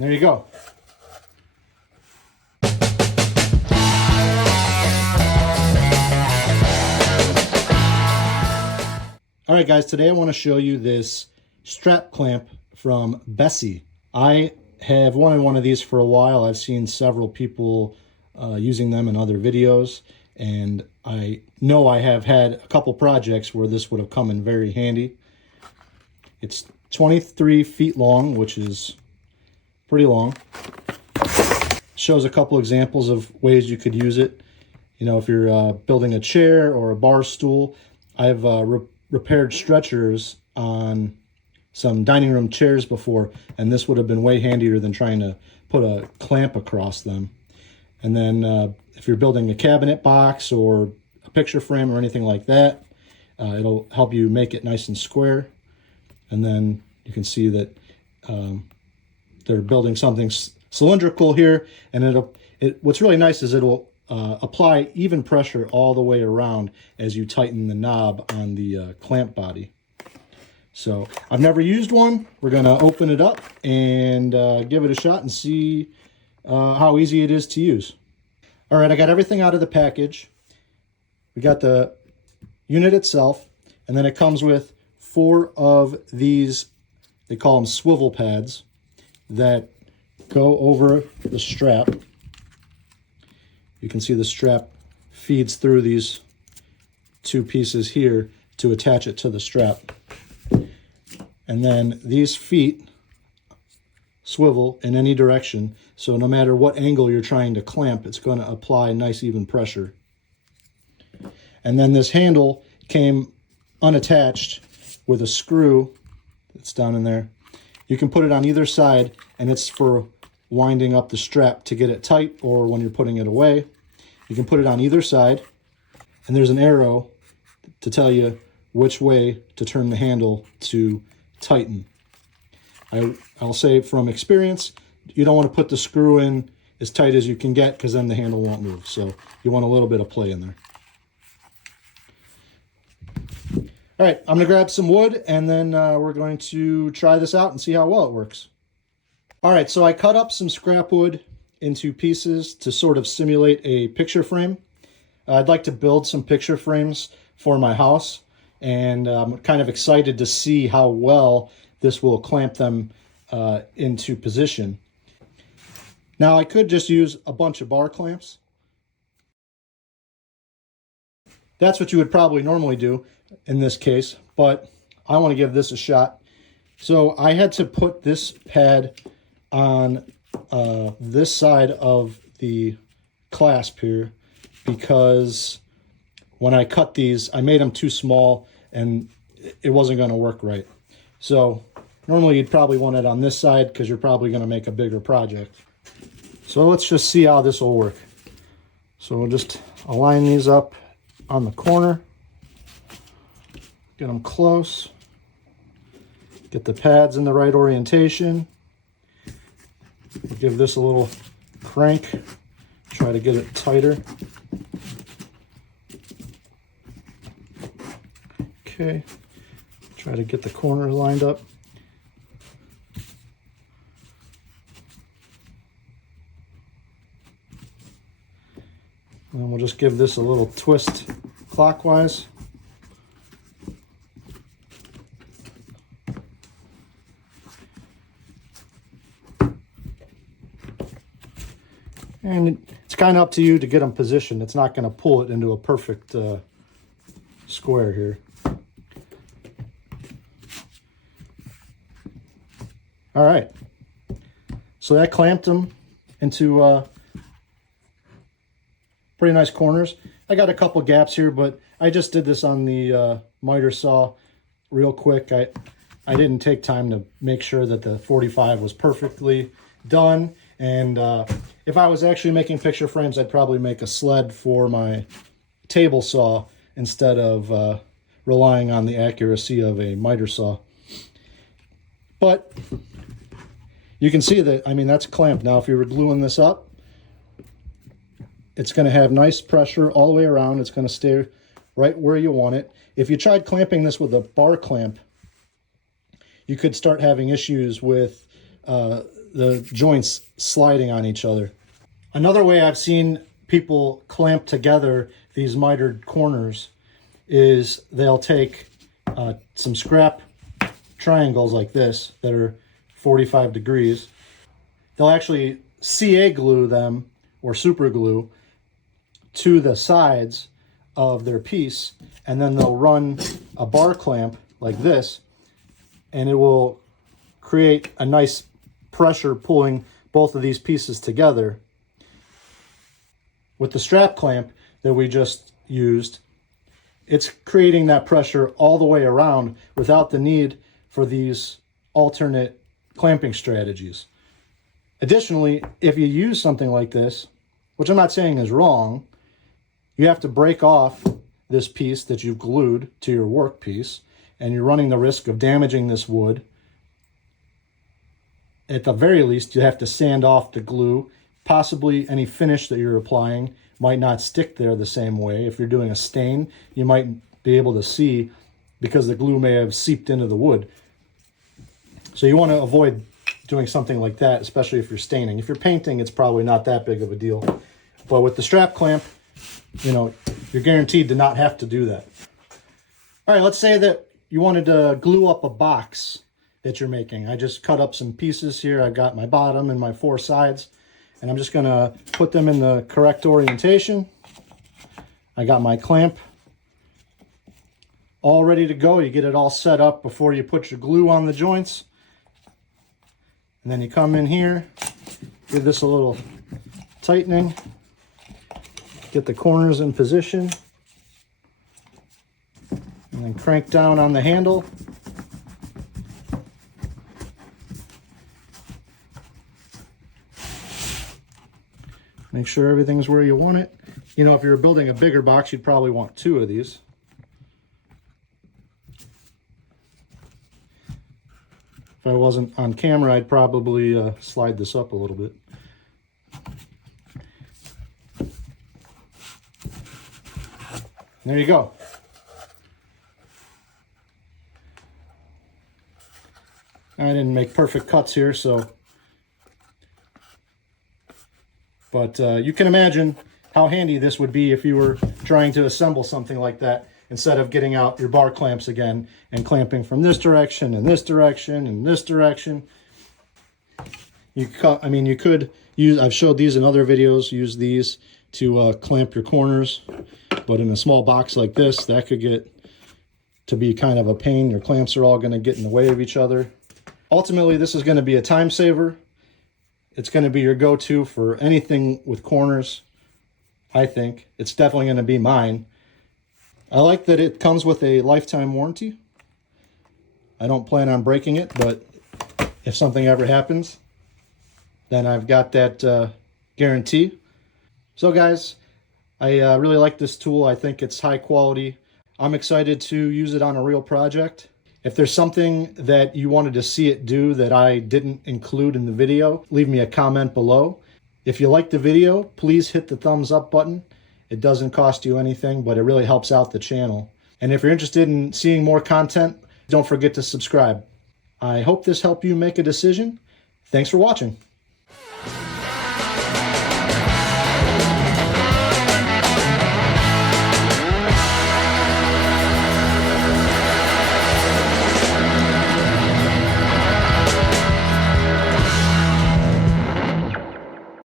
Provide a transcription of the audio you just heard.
There you go. All right, guys, today I want to show you this strap clamp from Bessey. I have wanted one of these for a while. I've seen several people using them in other videos, and I know I have had a couple projects where this would have come in very handy. It's 23 feet long, which is pretty long. Shows a couple examples of ways you could use it. You know, if you're building a chair or a bar stool. I've repaired stretchers on some dining room chairs before, and this would have been way handier than trying to put a clamp across them. And then if you're building a cabinet box or a picture frame or anything like that, it'll help you make it nice and square. And then you can see that they're building something cylindrical here, and what's really nice is it'll apply even pressure all the way around as you tighten the knob on the clamp body. So I've never used one. We're going to open it up and give it a shot and see how easy it is to use. All right, I got everything out of the package. We got the unit itself, and then it comes with 4 of these, they call them swivel pads, that go over the strap. You can see the strap feeds through these 2 pieces here to attach it to the strap. And then these feet swivel in any direction, so no matter what angle you're trying to clamp, it's going to apply nice even pressure. And then this handle came unattached with a screw that's down in there. You can put it on either side, and it's for winding up the strap to get it tight, or when you're putting it away. You can put it on either side, and there's an arrow to tell you which way to turn the handle to tighten. I'll say from experience, you don't want to put the screw in as tight as you can get, because then the handle won't move. So you want a little bit of play in there. All right, I'm going to grab some wood, and then we're going to try this out and see how well it works. All right, so I cut up some scrap wood into pieces to sort of simulate a picture frame. I'd like to build some picture frames for my house, and I'm kind of excited to see how well this will clamp them into position. Now, I could just use a bunch of bar clamps. That's what you would probably normally do in this case, but I want to give this a shot. So I had to put this pad on this side of the clasp here, because when I cut these, I made them too small and it wasn't going to work right. So normally you'd probably want it on this side, because you're probably going to make a bigger project. So let's just see how this will work. So we'll just align these up on the corner, get them close, get the pads in the right orientation. We'll give this a little crank, try to get it tighter. Okay, try to get the corners lined up. And we'll just give this a little twist clockwise. And it's kind of up to you to get them positioned. It's not going to pull it into a perfect square here. All right. So that clamped them into pretty nice corners. I got a couple gaps here, but I just did this on the miter saw real quick. I didn't take time to make sure that the 45 was perfectly done. And if I was actually making picture frames, I'd probably make a sled for my table saw instead of relying on the accuracy of a miter saw. But you can see that, I mean, that's clamped. Now, if you were gluing this up, it's going to have nice pressure all the way around. It's going to stay right where you want it. If you tried clamping this with a bar clamp, you could start having issues with the joints sliding on each other. Another way I've seen people clamp together these mitered corners is they'll take some scrap triangles like this that are 45 degrees. They'll actually CA glue them or super glue to the sides of their piece, and then they'll run a bar clamp like this, and it will create a nice pressure pulling both of these pieces together. With the strap clamp that we just used, it's creating that pressure all the way around without the need for these alternate clamping strategies. Additionally, if you use something like this, which I'm not saying is wrong, you have to break off this piece that you've glued to your work piece, and you're running the risk of damaging this wood. At the very least, you have to sand off the glue. Possibly any finish that you're applying might not stick there the same way. If you're doing a stain, you might be able to see because the glue may have seeped into the wood. So you want to avoid doing something like that, especially if you're staining. If you're painting, it's probably not that big of a deal. But with the strap clamp, you know, you're guaranteed to not have to do that. All right, let's say that you wanted to glue up a box that you're making. I just cut up some pieces here. I've got my bottom and my 4 sides, and I'm just gonna put them in the correct orientation. I got my clamp all ready to go. You get it all set up before you put your glue on the joints. And then you come in here, give this a little tightening, get the corners in position, and then crank down on the handle. Make sure everything's where you want it. You know, if you're building a bigger box, you'd probably want 2 of these. If I wasn't on camera, I'd probably slide this up a little bit. There you go. I didn't make perfect cuts here, but you can imagine how handy this would be if you were trying to assemble something like that, instead of getting out your bar clamps again and clamping from this direction and this direction and this direction. You could use, I've showed these in other videos, use these to clamp your corners, but in a small box like this, that could get to be kind of a pain. Your clamps are all going to get in the way of each other. Ultimately, this is going to be a time saver. It's going to be your go-to for anything with corners, I think. It's definitely going to be mine. I like that it comes with a lifetime warranty. I don't plan on breaking it, but if something ever happens, then I've got that guarantee. So guys, I really like this tool. I think it's high quality. I'm excited to use it on a real project. If there's something that you wanted to see it do that I didn't include in the video, leave me a comment below. If you like the video, please hit the thumbs up button. It doesn't cost you anything, but it really helps out the channel. And if you're interested in seeing more content, don't forget to subscribe. I hope this helped you make a decision. Thanks for watching.